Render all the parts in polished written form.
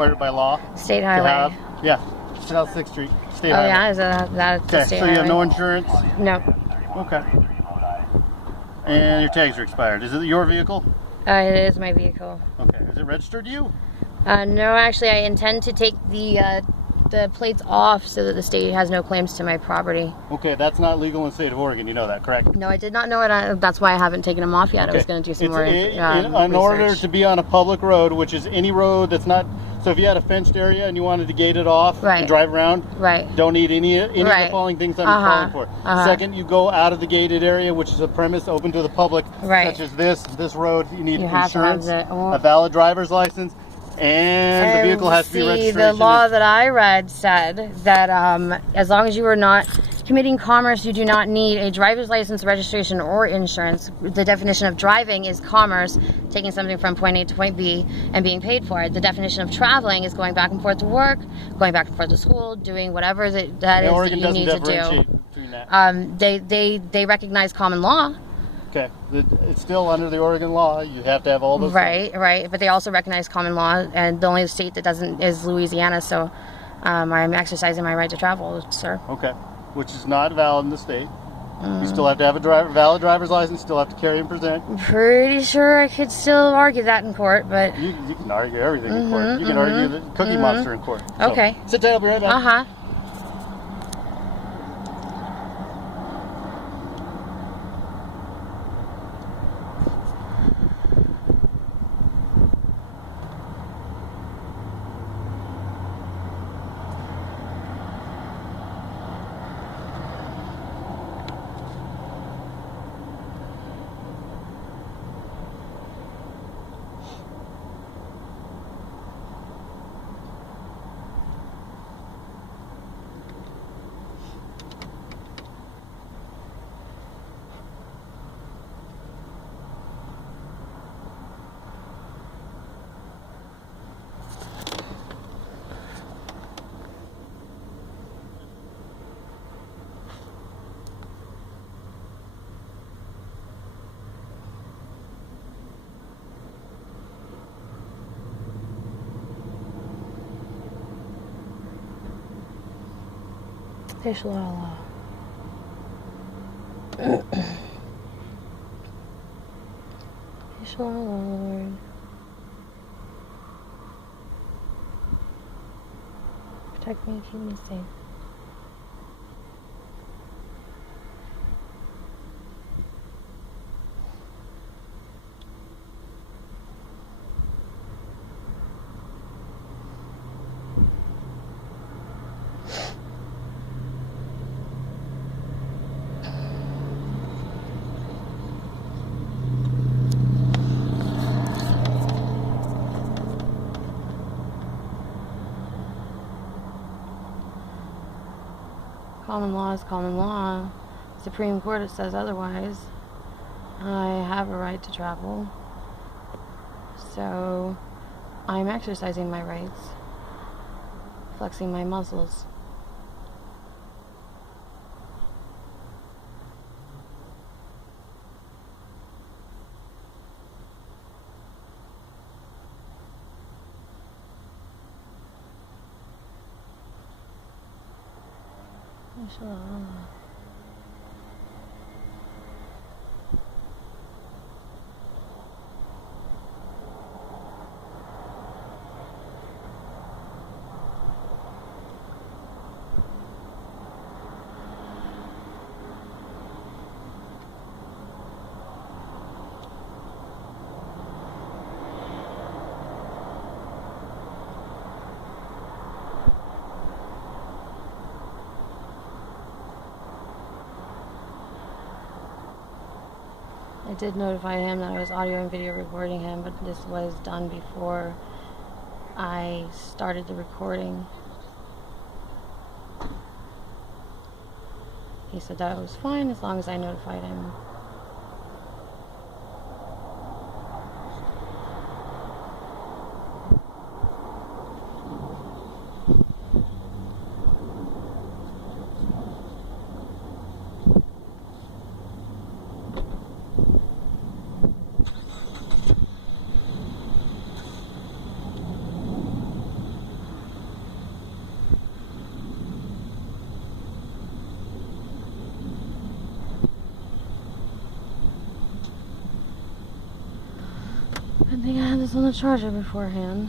required by law. State To highway. have, yeah, South 6th Street, State Oh Highway. yeah, is that the Okay, state so you have highway? no insurance? No. Okay. And your tags are expired. Is it your vehicle? It is my vehicle. Okay. Is it registered to you? No, actually, I intend to take the plates off so that the state has no claims to my property. Okay, that's not legal in the state of Oregon. You know that, correct? No, I did not know it. That's why I haven't taken them off yet. Okay. I was going to do some more in order research. to be on a public road, which is any road that's not, so if you had a fenced area and you wanted to gate it off Right. and drive around, Right. don't need any of the Right. following things I'm calling for. Uh-huh. Second, you go out of the gated area, which is a premise open to the public, Right. such as this road. You need You have to have insurance, the- a valid driver's license, and the vehicle has to be See, registration. the law that I read said that as long as you are not committing commerce, you do not need a driver's license, registration, or insurance. The definition of driving is commerce, taking something from point A to point B and being paid for it. The definition of traveling is going back and forth to work, going back and forth to school, doing whatever that is that Oregon you doesn't need to do. differentiate between that. They recognize common law. Okay, it's still under the Oregon law. You have to have all those things. Right. But they also recognize common law, and the only state that doesn't is Louisiana. So I'm exercising my right to travel, sir. Okay, which is not valid in the state. You still have to have a valid driver's license, still have to carry and present. I'm pretty sure I could still argue that in court, but You can argue everything in court. You can argue the Cookie Monster in court. So, Okay. sit down, I'll be right back. uh-huh. There's a lot of law. There's a lot of law, Lord. Protect me and keep me safe. Common law is common law. Supreme Court, it says otherwise. I have a right to travel. So I'm exercising my rights, flexing my muscles. There's a lot of law. I did notify him that I was audio and video recording him, but this was done before I started the recording. He said that it was fine as long as I notified him. Good thing I had this on the charger beforehand.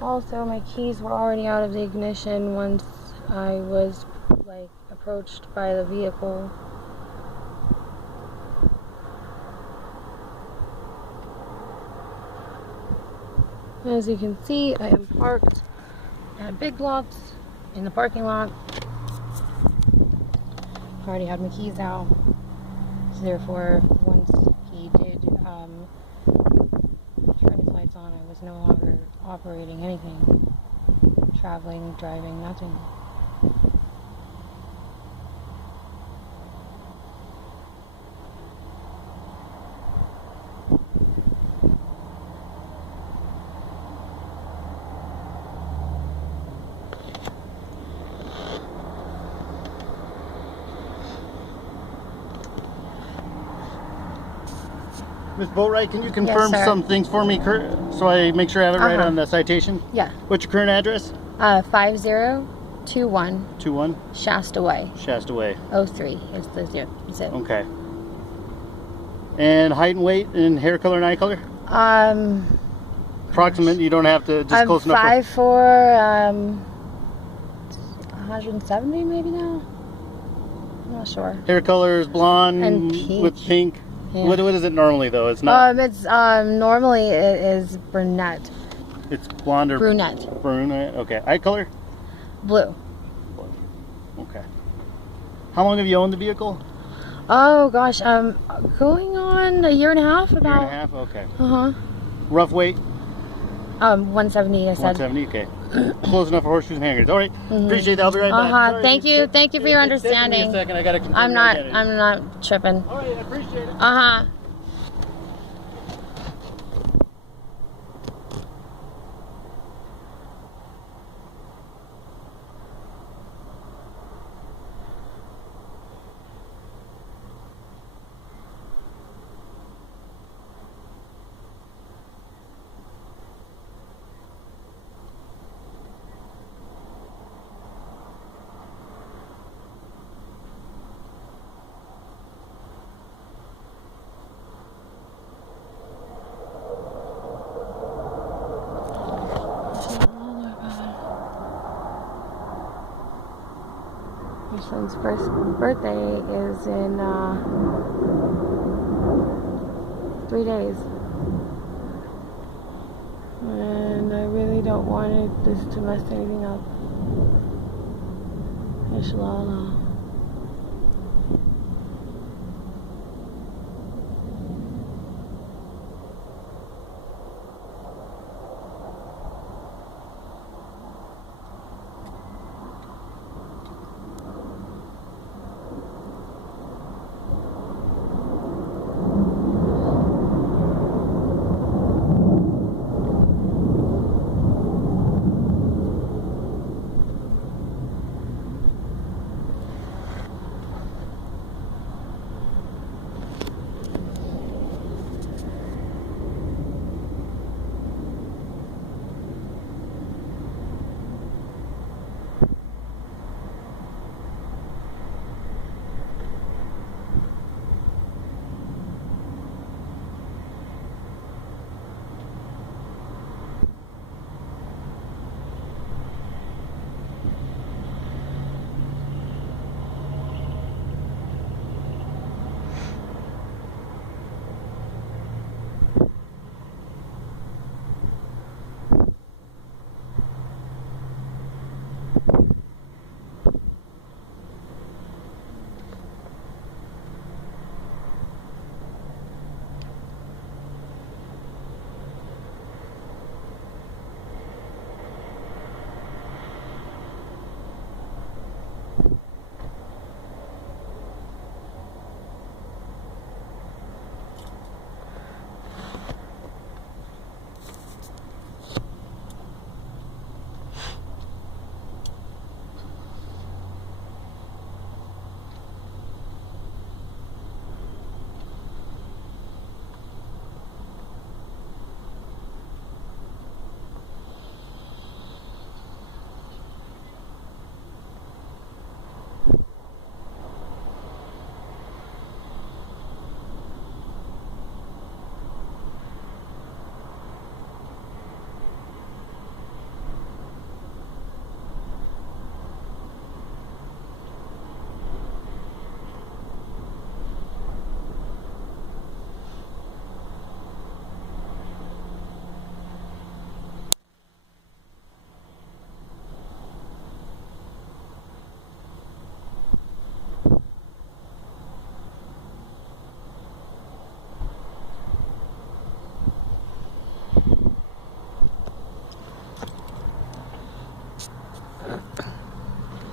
Also, my keys were already out of the ignition once I was like approached by the vehicle. As you can see, I am parked at Big Lots in the parking lot. I already had my keys out, so therefore once he did turn his lights on, I was no longer operating anything, traveling, driving, nothing. Ms. Boatwright, can you confirm sir. some things for me, so I make sure I have it right on the citation? Yeah. What's your current address? 5021 21 Shasta Way. Shasta Way. 03 is the zip. Okay. And height and weight and hair color and eye color? Approximate, you don't have to, just I'm close enough. 5'4", 170 maybe now? I'm not sure. Hair color is blonde And peach. with pink. Yeah. What is it normally though? It's not. It's normally it is brunette. It's blonde or Brunette. brunette. Okay. Eye color? Blue. Okay. How long have you owned the vehicle? Oh gosh, going on a year and a half about. Year and a half. Okay. Uh-huh. Rough weight? 170 I said. 170. Okay. Close enough for horseshoes and hangers. All right. Appreciate that. I'll be right back. Sorry, Thank you for your it's taking me understanding. a second. I gotta confirm I'm your identity. not tripping. All right. I appreciate it. Uh-huh. My son's first birthday is in 3 days. And I really don't want this to mess anything up. Inshallah.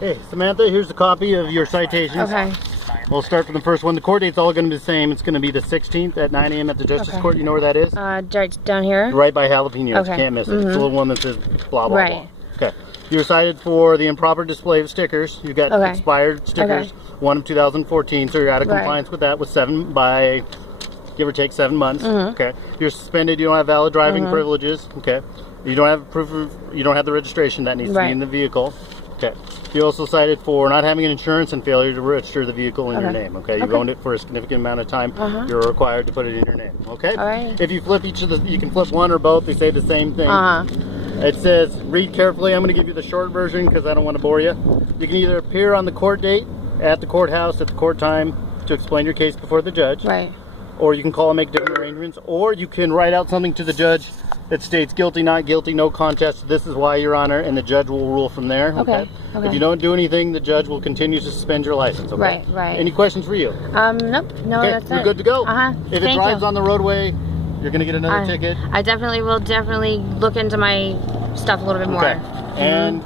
Hey, Samantha, here's a copy of your citations. Okay. We'll start from the first one. The court date's all going to be the same. It's going to be the 16th at 9 a.m. at the Justice Okay. Court. You know where that is? Right down here. Right by Jalapenos. Okay. Can't miss it. It's the little one that says blah, blah, Right. blah. Okay. You're cited for the improper display of stickers. You got Okay. expired stickers, one of 2014, so you're out of Right. compliance with that with give or take 7 months. Okay. You're suspended. You don't have valid driving privileges. Okay. You don't have you don't have the registration that needs to Right. be in the vehicle. Okay. You're also cited for not having an insurance and failure to register the vehicle in your name. Okay. You've owned it for a significant amount of time. You're required to put it in your name. Okay. All right. If you flip each of the, you can flip one or both. They say the same thing. It says, read carefully. I'm going to give you the short version because I don't want to bore you. You can either appear on the court date at the courthouse at the court time to explain your case before the judge. Right. Or you can call and make different arrangements. Or you can write out something to the judge that states guilty, not guilty, no contest. This is why, Your Honor, and the judge will rule from there. Okay. If you don't do anything, the judge will continue to suspend your license. Okay. Right, right. Any questions for you? Nope. No, Okay, that's you're it. good to go. If it Thank drives you. on the roadway, you're going to get another ticket. I definitely will look into my stuff a little bit more. Okay. And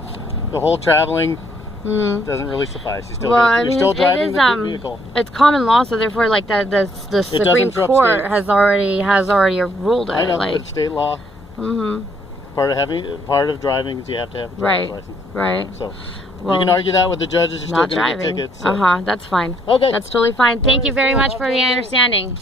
the whole traveling doesn't really suffice. You still, you're still driving the vehicle. It's common law, so therefore, like the Supreme trump Court states. has already ruled it. I know, like, but state law. Part of driving is you have to have a driver's license. Right. So Well, you can argue that with the judges. You're still not going to get driving. tickets. So. That's fine. Okay. That's totally fine. Thank you very cool. much Have for a the great day. understanding.